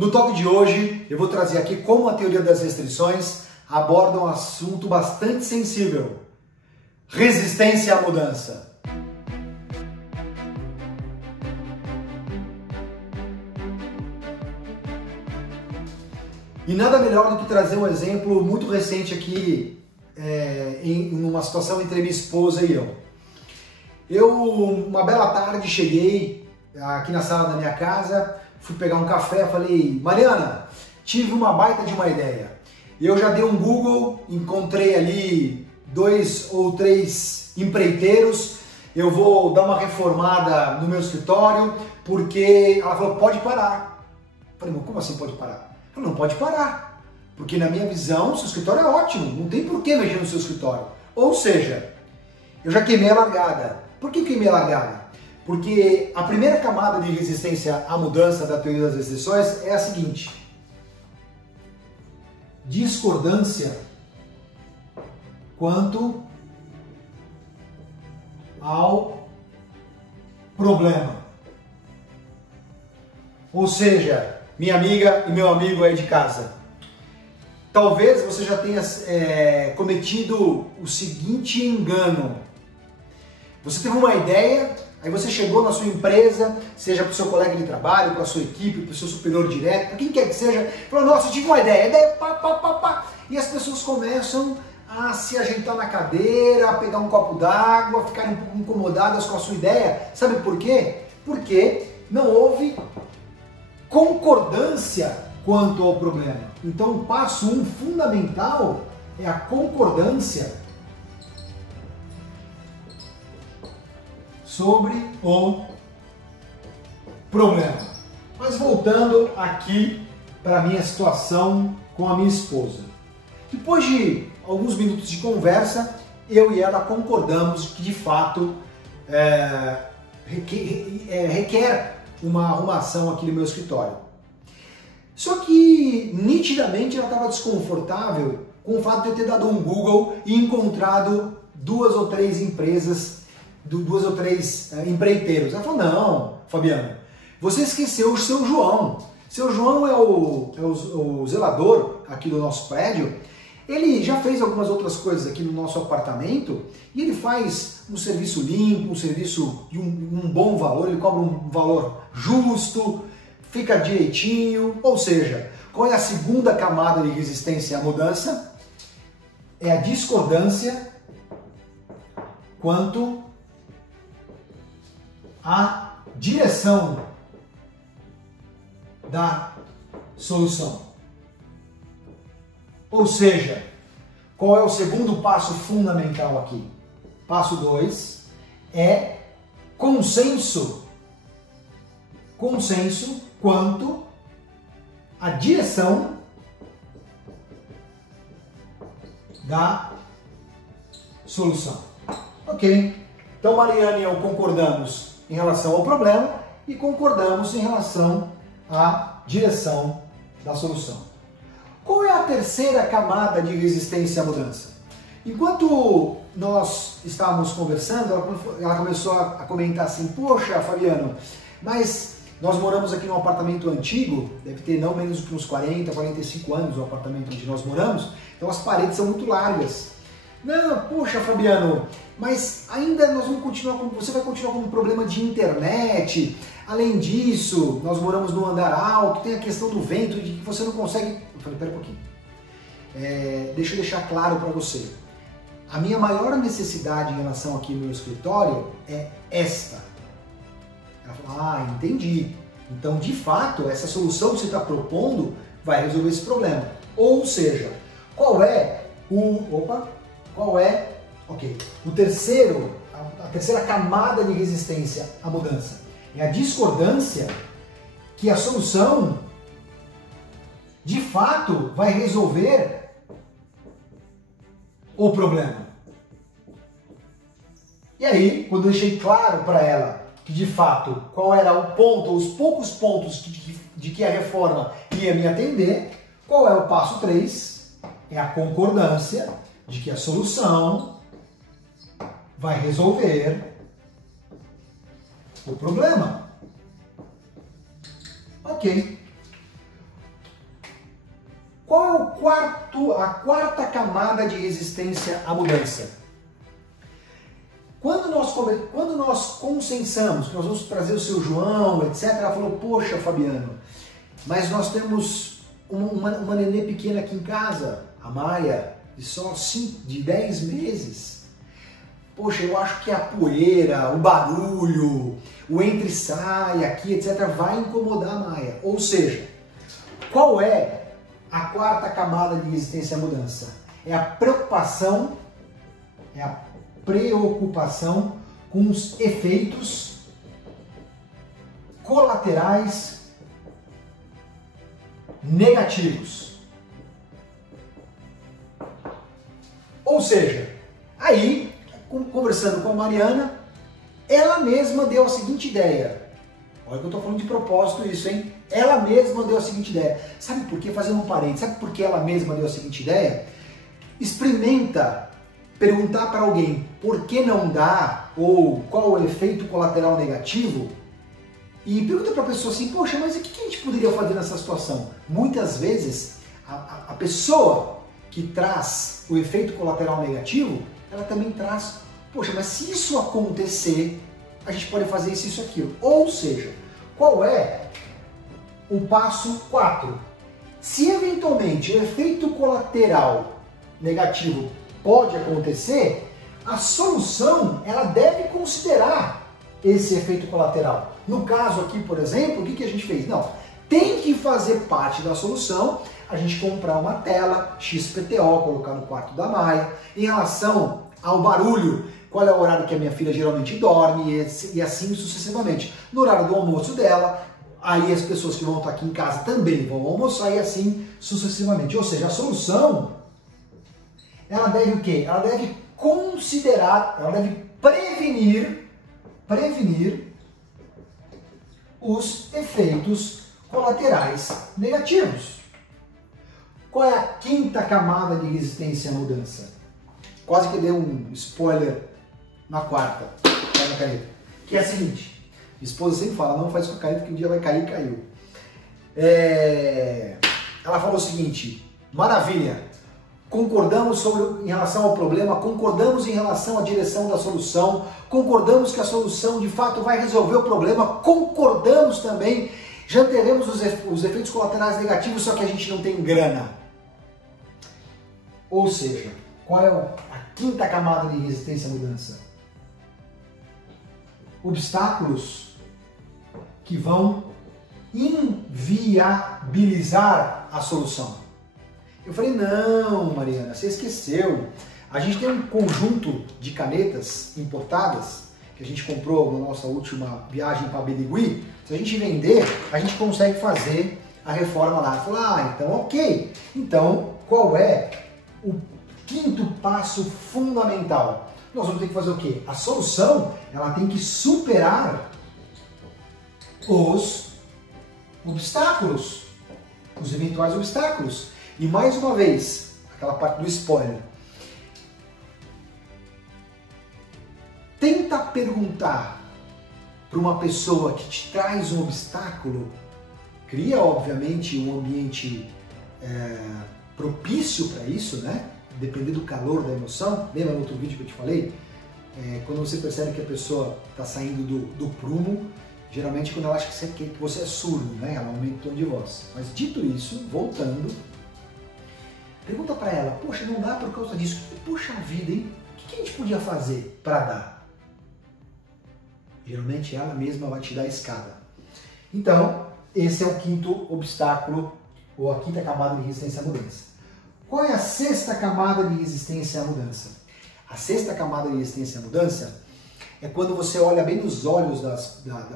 No toque de hoje, eu vou trazer aqui como a teoria das restrições aborda um assunto bastante sensível: resistência à mudança. E nada melhor do que trazer um exemplo muito recente aqui, em uma situação entre minha esposa e eu. Uma bela tarde, cheguei aqui na sala da minha casa, fui pegar um café, falei: Mariana, tive uma baita de uma ideia. Eu já dei um Google, encontrei ali 2 ou 3 empreiteiros, eu vou dar uma reformada no meu escritório, porque ela falou: pode parar. Eu falei: mas como assim pode parar? Ela: não pode parar, porque na minha visão o seu escritório é ótimo, não tem por que mexer no seu escritório. Ou seja, eu já queimei a largada. Por que queimei a largada? Porque a primeira camada de resistência à mudança da teoria das restrições é a seguinte: discordância quanto ao problema. Ou seja, minha amiga e meu amigo aí de casa, talvez você já tenha cometido o seguinte engano. Você teve uma ideia, aí você chegou na sua empresa, seja para o seu colega de trabalho, para a sua equipe, para o seu superior direto, para quem quer que seja, falou: nossa, eu tive uma ideia, pá, pá, pá, pá. E as pessoas começam a se ajeitar na cadeira, a pegar um copo d'água, ficarem um pouco incomodadas com a sua ideia. Sabe por quê? Porque não houve concordância quanto ao problema. Então, o passo 1 fundamental é a concordância sobre o problema. Mas voltando aqui para a minha situação com a minha esposa. Depois de alguns minutos de conversa, eu e ela concordamos que de fato requer uma arrumação aqui no meu escritório. Só que nitidamente ela estava desconfortável com o fato de eu ter dado um Google e encontrado 2 ou 3 empresas, 2 ou 3 empreiteiros. Ela falou: não, Fabiano, você esqueceu o seu João. Seu João é o zelador aqui do nosso prédio. Ele já fez algumas outras coisas aqui no nosso apartamento e ele faz um serviço limpo, um serviço de um bom valor, ele cobra um valor justo, fica direitinho. Ou seja, qual é a segunda camada de resistência à mudança? É a discordância quanto à direção da solução. Ou seja, qual é o segundo passo fundamental aqui? Passo 2 é consenso. Consenso quanto à direção da solução. Ok? Então, Mariana e eu concordamos em relação ao problema e concordamos em relação à direção da solução. Qual é a terceira camada de resistência à mudança? Enquanto nós estávamos conversando, ela começou a comentar assim: poxa, Fabiano, mas nós moramos aqui num apartamento antigo, deve ter não menos do que uns 40, 45 anos o apartamento onde nós moramos, então as paredes são muito largas. Não, poxa, Fabiano, mas ainda nós vamos continuar você vai continuar com um problema de internet. Além disso, nós moramos num andar alto, tem a questão do vento, de que você não consegue... Eu falei: pera um pouquinho. Deixa eu deixar claro para você. A minha maior necessidade em relação aqui no meu escritório é esta. Ela falou: ah, entendi. Então, de fato, essa solução que você está propondo vai resolver esse problema. Ou seja, qual é a terceira camada de resistência à mudança? É a discordância que a solução de fato vai resolver o problema. E aí, quando eu deixei claro para ela que de fato qual era o ponto, os poucos pontos de que a reforma ia me atender, qual é o passo 3? É a concordância de que a solução vai resolver o problema. Ok. Qual é a quarta camada de resistência à mudança? Quando nós consensamos que nós vamos trazer o seu João, etc., ela falou, poxa, Fabiano, mas nós temos uma nenê pequena aqui em casa, a Maia, de 10 meses. Poxa, eu acho que a poeira, o barulho, o entra e sai aqui, etc., vai incomodar a Maia. Ou seja, qual é a quarta camada de resistência à mudança? É a preocupação com os efeitos colaterais negativos. Ou seja, aí, conversando com a Mariana, ela mesma deu a seguinte ideia. Olha que eu estou falando de propósito isso, hein? Ela mesma deu a seguinte ideia. Sabe por quê? Fazendo um parênteses, sabe por que ela mesma deu a seguinte ideia? Experimenta perguntar para alguém por que não dá ou qual o efeito colateral negativo e pergunta para a pessoa assim, poxa, mas o que a gente poderia fazer nessa situação? Muitas vezes a pessoa que traz o efeito colateral negativo, ela também traz, poxa, mas se isso acontecer, a gente pode fazer isso, isso, aquilo. Ou seja, qual é o passo 4? Se eventualmente o efeito colateral negativo pode acontecer, a solução ela deve considerar esse efeito colateral. No caso aqui, por exemplo, o que a gente fez? Não, tem que fazer parte da solução a gente comprar uma tela XPTO, colocar no quarto da Maia. Em relação ao barulho, qual é o horário que a minha filha geralmente dorme e assim sucessivamente. No horário do almoço dela, aí as pessoas que vão estar aqui em casa também vão almoçar e assim sucessivamente. Ou seja, a solução, ela deve o quê? Ela deve considerar, ela deve prevenir os efeitos colaterais negativos. Qual é a quinta camada de resistência à mudança? Quase que dei um spoiler na quarta, na caneta, que é a seguinte, minha esposa sempre fala, não faz com a caneta que um dia vai cair, caiu. Ela falou o seguinte, maravilha, concordamos em relação ao problema, concordamos em relação à direção da solução, concordamos que a solução de fato vai resolver o problema, concordamos também, já teremos os efeitos colaterais negativos, só que a gente não tem grana. Ou seja, qual é a quinta camada de resistência à mudança? Obstáculos que vão inviabilizar a solução. Eu falei, não, Mariana, você esqueceu. A gente tem um conjunto de canetas importadas que a gente comprou na nossa última viagem para Birigui. Se a gente vender, a gente consegue fazer a reforma lá. Eu falei, então ok. Então, qual é o quinto passo fundamental? Nós vamos ter que fazer o quê? A solução, ela tem que superar os obstáculos, os eventuais obstáculos. E mais uma vez, aquela parte do spoiler. Tenta perguntar para uma pessoa que te traz um obstáculo, cria obviamente um ambiente propício para isso, né? Depender do calor da emoção. Lembra no outro vídeo que eu te falei? Quando você percebe que a pessoa está saindo do prumo, geralmente quando ela acha que você é surdo, né? Ela aumenta o tom de voz. Mas dito isso, voltando, pergunta para ela, poxa, não dá por causa disso. Puxa vida, hein? O que a gente podia fazer para dar? Geralmente ela mesma vai te dar a escada. Então, esse é o quinto obstáculo, ou a quinta camada de resistência à mudança. Qual é a sexta camada de resistência à mudança? A sexta camada de resistência à mudança é quando você olha bem nos olhos da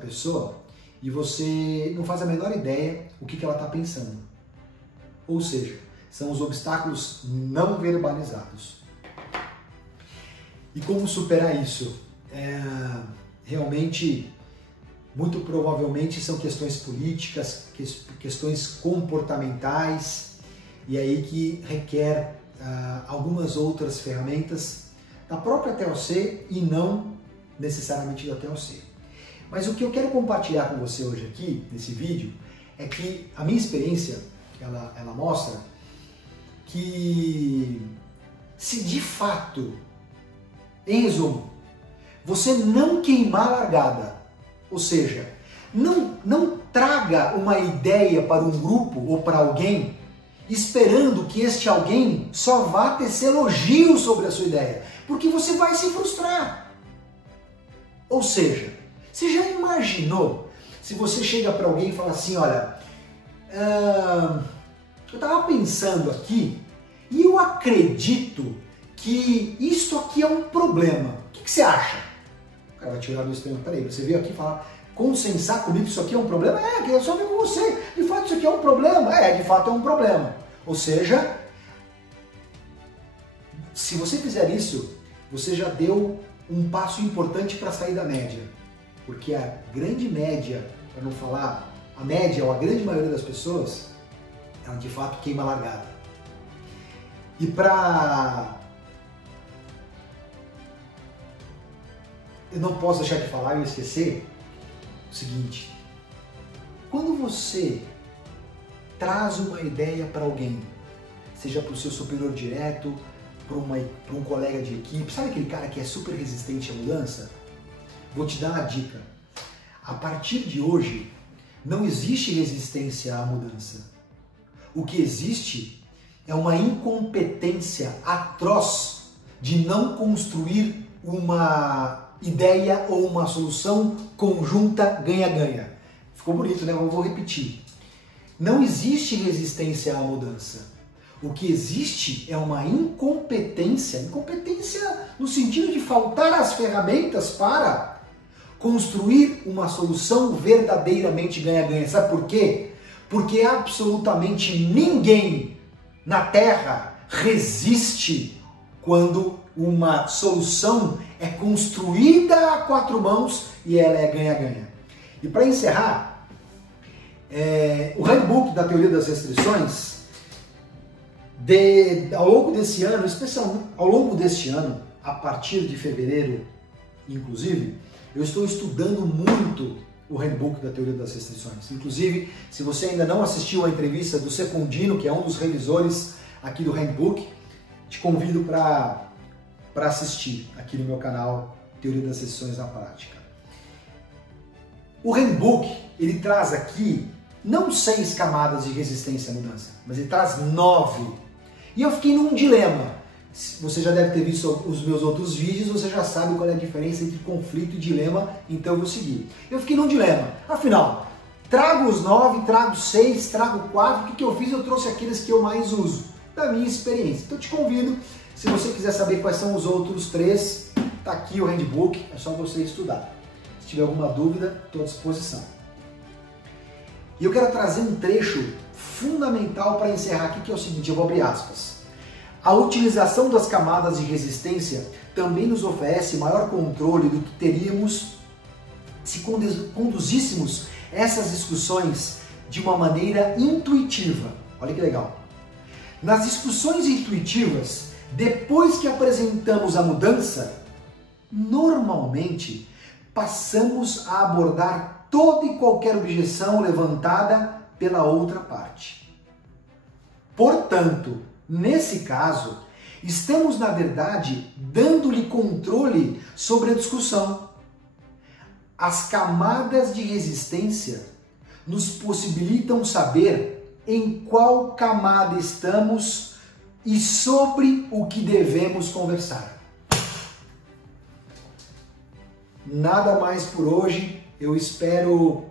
pessoa e você não faz a menor ideia o que ela está pensando. Ou seja, são os obstáculos não verbalizados. E como superar isso? Realmente, muito provavelmente são questões políticas, questões comportamentais, e aí que requer algumas outras ferramentas da própria TOC e não necessariamente da TOC. Mas o que eu quero compartilhar com você hoje aqui, nesse vídeo, é que a minha experiência, ela mostra que, se de fato, em resumo, você não queimar a largada, ou seja, não traga uma ideia para um grupo ou para alguém esperando que este alguém só vá tecer elogios sobre a sua ideia, porque você vai se frustrar. Ou seja, você já imaginou se você chega para alguém e fala assim, olha, eu estava pensando aqui e eu acredito que isto aqui é um problema. O que você acha? O cara vai te olhar do extremo, peraí, você veio aqui falar, consensar comigo que isso aqui é um problema? É, queria só ver com você. De fato isso aqui é um problema? É, de fato é um problema. Ou seja, se você fizer isso, você já deu um passo importante para sair da média. Porque a grande média, para não falar a média ou a grande maioria das pessoas, ela de fato queima a largada. E eu não posso deixar de falar e esquecer o seguinte: quando você traz uma ideia para alguém, seja para o seu superior direto, para um colega de equipe, sabe aquele cara que é super resistente à mudança? Vou te dar uma dica. A partir de hoje, não existe resistência à mudança. O que existe é uma incompetência atroz de não construir uma ideia ou uma solução conjunta ganha-ganha. Ficou bonito, né? Eu vou repetir. Não existe resistência à mudança. O que existe é uma incompetência no sentido de faltar as ferramentas para construir uma solução verdadeiramente ganha-ganha. Sabe por quê? Porque absolutamente ninguém na Terra resiste quando uma solução é construída a quatro mãos e ela é ganha-ganha. E para encerrar, o handbook da teoria das restrições, ao longo desse ano, especialmente ao longo deste ano, a partir de fevereiro, inclusive, eu estou estudando muito o handbook da teoria das restrições. Inclusive, se você ainda não assistiu a entrevista do Secundino, que é um dos revisores aqui do handbook, te convido para assistir aqui no meu canal Teoria das Restrições na Prática. O handbook, ele traz aqui não 6 camadas de resistência à mudança, mas ele traz 9. E eu fiquei num dilema. Você já deve ter visto os meus outros vídeos, você já sabe qual é a diferença entre conflito e dilema, então eu vou seguir. Eu fiquei num dilema. Afinal, trago os 9, trago 6, trago 4, o que eu fiz? Eu trouxe aqueles que eu mais uso, da minha experiência. Então eu te convido, se você quiser saber quais são os outros 3, tá aqui o handbook, é só você estudar. Se tiver alguma dúvida, estou à disposição. E eu quero trazer um trecho fundamental para encerrar aqui, que é o seguinte, eu vou abrir aspas. A utilização das camadas de resistência também nos oferece maior controle do que teríamos se conduzíssemos essas discussões de uma maneira intuitiva. Olha que legal. Nas discussões intuitivas, depois que apresentamos a mudança, normalmente passamos a abordar toda e qualquer objeção levantada pela outra parte. Portanto, nesse caso, estamos, na verdade, dando-lhe controle sobre a discussão. As camadas de resistência nos possibilitam saber em qual camada estamos e sobre o que devemos conversar. Nada mais por hoje. Eu espero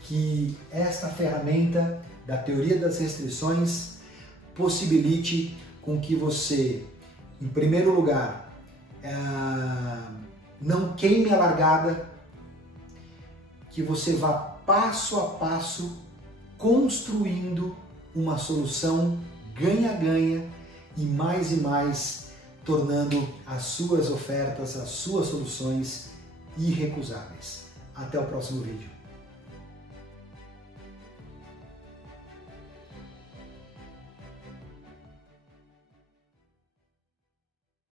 que esta ferramenta da teoria das restrições possibilite com que você, em primeiro lugar, não queime a largada, que você vá passo a passo construindo uma solução ganha-ganha e mais tornando as suas ofertas, as suas soluções irrecusáveis. Até o próximo vídeo.